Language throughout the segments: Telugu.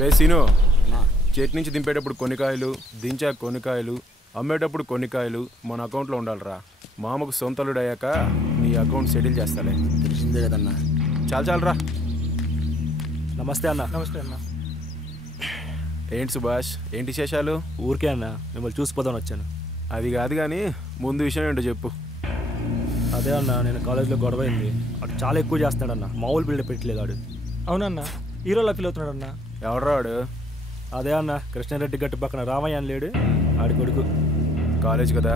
రే సీను, చేతి నుంచి దింపేటప్పుడు కొన్ని కాయలు, దించాక కొన్ని కాయలు, అమ్మేటప్పుడు కొన్ని కాయలు మన అకౌంట్లో ఉండాలిరా. మామకు సొంతలుడు అయ్యాక నీ అకౌంట్ సెటిల్ చేస్తాలే. తెలిసిందే కదన్నా. చాలరా. నమస్తే అన్న. నమస్తే అన్న. ఏంటి సుభాష్, ఏంటి విశేషాలు? ఊరికే అన్న, మిమ్మల్ని చూసిపోదామని వచ్చాను. అది కాదు కానీ ముందు విషయం ఏంటో చెప్పు. అదే అన్న, నేను కాలేజ్లో గొడవ అయింది. అటు చాలా ఎక్కువ చేస్తున్నాడు అన్న, మామూలు బిల్డప్ పెట్టలేదు వాడు. అవునన్నా, హీరోలా ఫీల్ అవుతున్నాడు అన్న. ఎవడరా వాడు? అదే అన్న, కృష్ణారెడ్డి గట్టు పక్కన రామయ్య అని లేడు, ఆడి కొడుకు. కాలేజ్ కదా,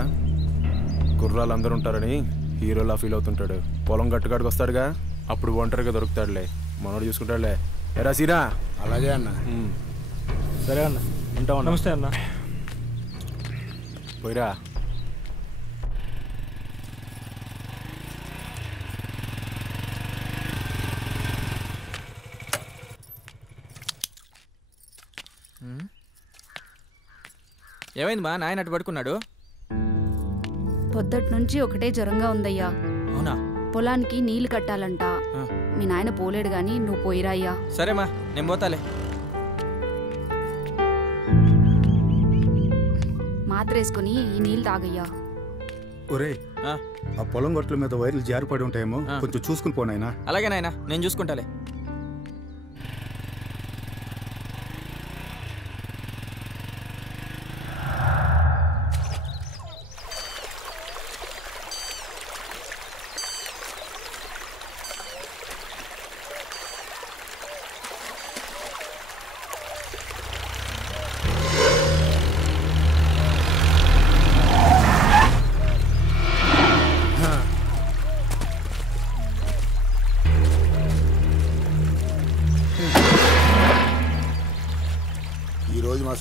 కుర్రాలు అందరూ ఉంటారని హీరోలా ఫీల్ అవుతుంటాడు. పొలం గట్టుకాడికి వస్తాడుగా, అప్పుడు ఒంటరిగా దొరుకుతాడులే, మనోడు చూసుకుంటాడులే. ఎరా సీనా? అలాగే అన్న. సరే అన్న, ఉంటామన్నా. నమస్తే అన్న. పోయిరా. ఏమైంది మా నాయన అటు పడుకున్నాడు? పొద్దటి నుంచి ఒకటే జ్వరంగా ఉందయ్యా. అవునా? పొలానికి నీళ్లు కట్టాలంట. మీ నాయన పోలేడు గాని నువ్వు పోయిరా అయ్యా. సరేమా, నేను పోతాలే. మాత్రేసుకుని ఈ నీళ్ళు తాగయ్యా. ఒరే, ఆ పొలం గొట్ల మీద వైర్లు జారిపడి ఉంటాయేమో, కొంచెం చూసుకుని పోనాయనా. అలాగే నాయనా, నేను చూసుకుంటాలే.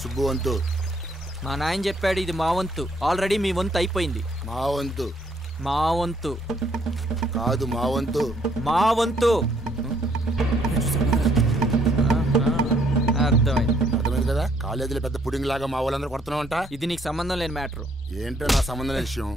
సుబ్బు వంతు. మా నాయన చెప్పాడు ఇది మా వంతు. ఆల్రెడీ మీ వంతు అయిపోయింది. మా వంతు. మా వంతు కాదు, మా వంతు. మా వంతు. అర్థమైంది కదా. కాలేజీలో పెద్ద పుడింగ్ లాగా మా వాళ్ళందరూ కొడుతున్నావంట. ఇది నీకు సంబంధం లేని మ్యాటర్. ఏంటో నా సంబంధం లేని విషయం.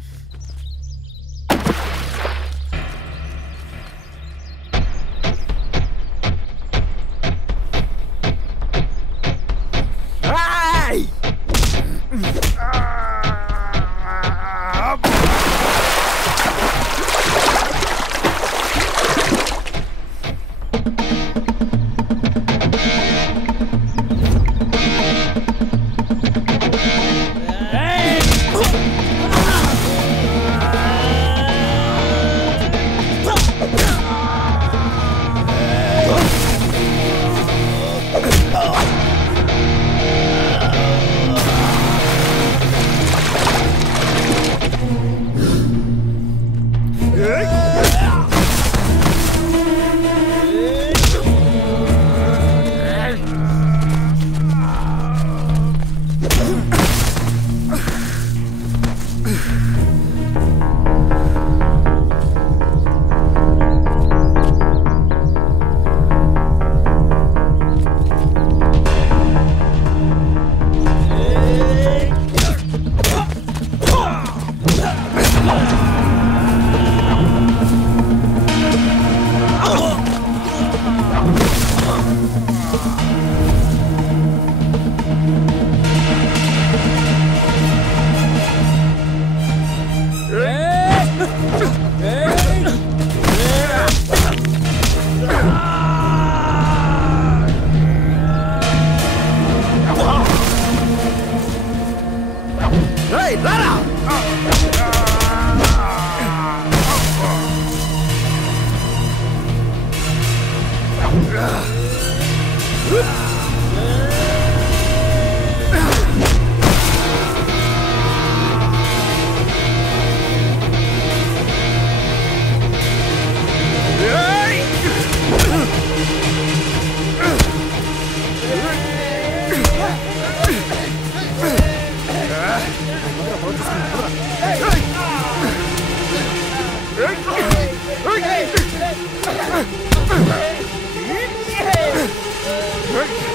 Hey!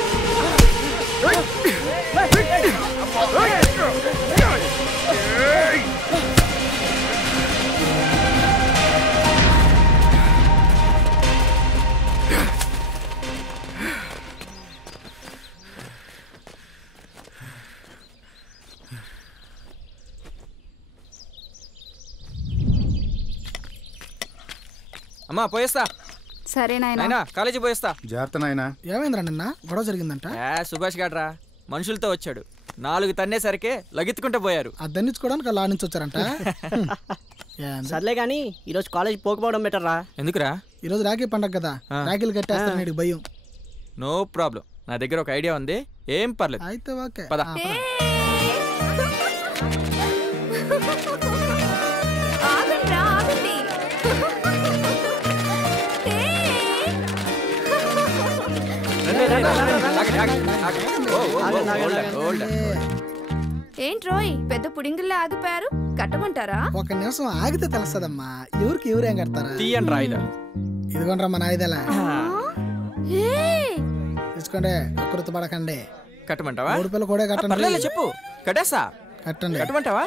అమ్మా పోయేస్తా. సరే నాయనా. నాయనా కాలేజీ పోయేస్తా. జాగ్రత్త నాయనా. ఏమైందిరా నిన్న గొడవ జరిగిందంట? సుభాష్ గాడ్రా మనుషులతో వచ్చాడు. 4 తన్నేసరికే లగెత్తుకుంటూ పోయారు. అది దండించుకోవడానికి అలా నుంచి వచ్చారంట. సర్లే గానీ ఈరోజు కాలేజ్ పోకపోవడం బెటర్ రా. ఎందుకురా? ఈరోజు రాఖీ పండగ కదా, రాఖీలు కట్టేస్తాను నీకు భయం. నో ప్రాబ్లం, నా దగ్గర ఒక ఐడియా ఉంది, ఏం పర్లేదు. అయితే ఓకే. పద. ఏంట్రోయ్ పెద్ద పుడింగిల్లా ఆగిపోయారు, కట్టమంటారా? ఒక నిమిషం ఆగితే తెలుస్తుందమ్మా ఎవరికి ఎవరేం కడతారా. తీయండి రాయిదా. ఇదిగోండి రమ్మా నాయిదలా తీసుకోండి, గుర్తుపడకండి. కట్టమంటావా? 3 పిల్లలు కూడా కట్టండి. చెప్పు, కట్టేస్తా. కట్టండి. కట్టమంటావా?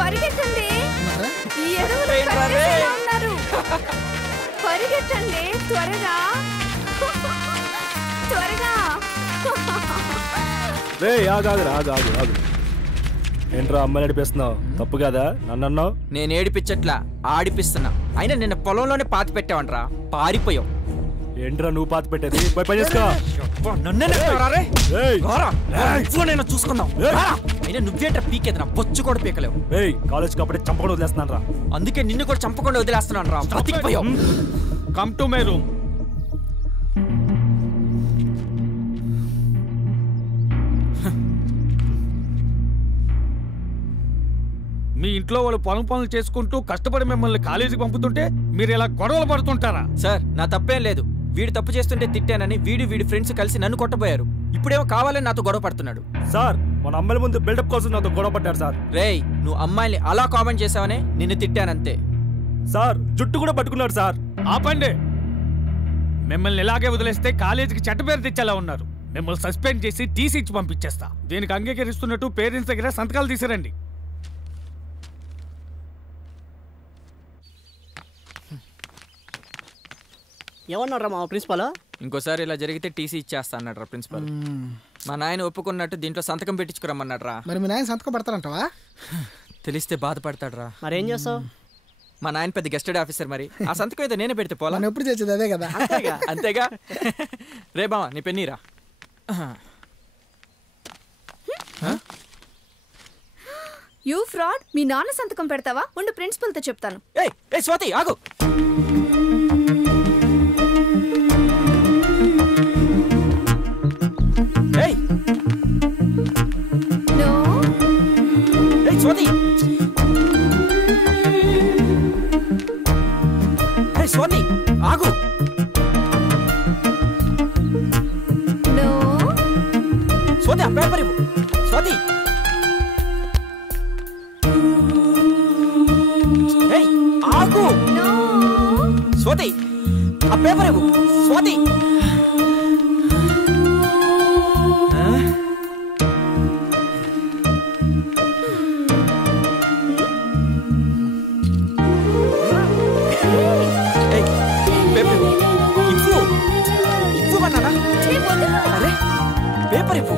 పరిగెట్టండి, పరిగెట్టండి త్వరగా త్వరగా. ఆగు. ఏంట్రా అమ్మాయి నడిపిస్తున్నావు? తప్పు కదా నన్ను. నేను ఏడిపించట్లా, ఆడిపిస్తున్నా. అయినా నిన్న పొలంలోనే పాతి పెట్టావంట్రా, పారిపోయావు. ఏంట్రా నువ్వు పాతి పెట్టేది? పని చేసుకో. చూసుకుందాం. అయినా నువ్వేంట్రా పీకేది, నా బొచ్చు కూడా పీకలేవు. కాలేజ్ కాబట్టి చంపకుండా వదిలేస్తున్నాను రా. అందుకే నిన్ను కూడా చంపకుండా వదిలేస్తున్నాను రా, బతికిపోయావు. Come to my room. మీ ఇంట్లో వాళ్ళు పనులు చేసుకుంటూ కష్టపడి మిమ్మల్ని కాలేజీకి పంపుతుంటే మీరు ఇలా గొడవలు పడుతుంటారా? సార్ నా తప్పేం లేదు, వీడు తప్పు చేస్తుంటే తిట్టానని వీడి ఫ్రెండ్స్ కలిసి నన్ను కొట్టబోయారు. ఇప్పుడేమో కావాలని నాతో గొడవ పడుతున్నాడు. సార్ మన అమ్మాయిల ముందు బిల్డప్ కోసం నాతో గొడవ పడ్డాడు సార్. రేయ్ నువ్వు అమ్మాయిని అలా కామెంట్ చేసావనే నిన్ను తిట్టానంతే. సార్ జుట్టు కూడా పట్టుకున్నాడు సార్. ఆపండి, మిమ్మల్ని ఇలాగే వదిలేస్తే కాలేజీకి చెడ్డ పేరు తెచ్చేలా ఉన్నారు. మిమ్మల్ని సస్పెండ్ చేసి టీసీ ఇచ్చి పంపించేస్తా. దీనికి అంగీకరిస్తున్నట్టు పేరెంట్స్ దగ్గర సంతకాలు తీసిరండి. ఏమన్నారా మా ప్రిన్సిపల్? ఇంకోసారి ఇలా జరిగితే టీసీ ఇచ్చేస్తా అన్నాడు రా ప్రిన్సిపల్. మా నాయన ఒప్పుకున్నట్టు దీంట్లో సంతకం పెట్టించుకురమ్మన్నాడు రా. మరి మీ నాయన సంతకం పెడతారంటవా? తెలిస్తే బాధపడతాడు రా. మరేం చేస్తావు? మా నాయన పెద్ద గెస్టెడ్ ఆఫీసర్, మరి ఆ సంతకం అయితే నేనే పెడితే పోలా? ఎప్పుడు చేసేది అదే కదా. అంతేగా. రే బావా నీ పెన్నీరా. యూ ఫ్రాడ్, మీ నాన్న సంతకం పెడతావా? ఉండు ప్రిన్సిపల్తో చెప్తాను. ఏయ్ స్వాతి ఆగు. ఏయ్ నో. ఏయ్ స్వాతి. ఏయ్ స్వాతి ఆగు. నో. స్వాతి ఆ పేపర్ ఇవ్వు. స్వాతి. ఏయ్ ఆగు. నో. స్వాతి ఆ పేపర్ ఇవ్వు. స్వాతి. పేపర్ ఇవ్వు.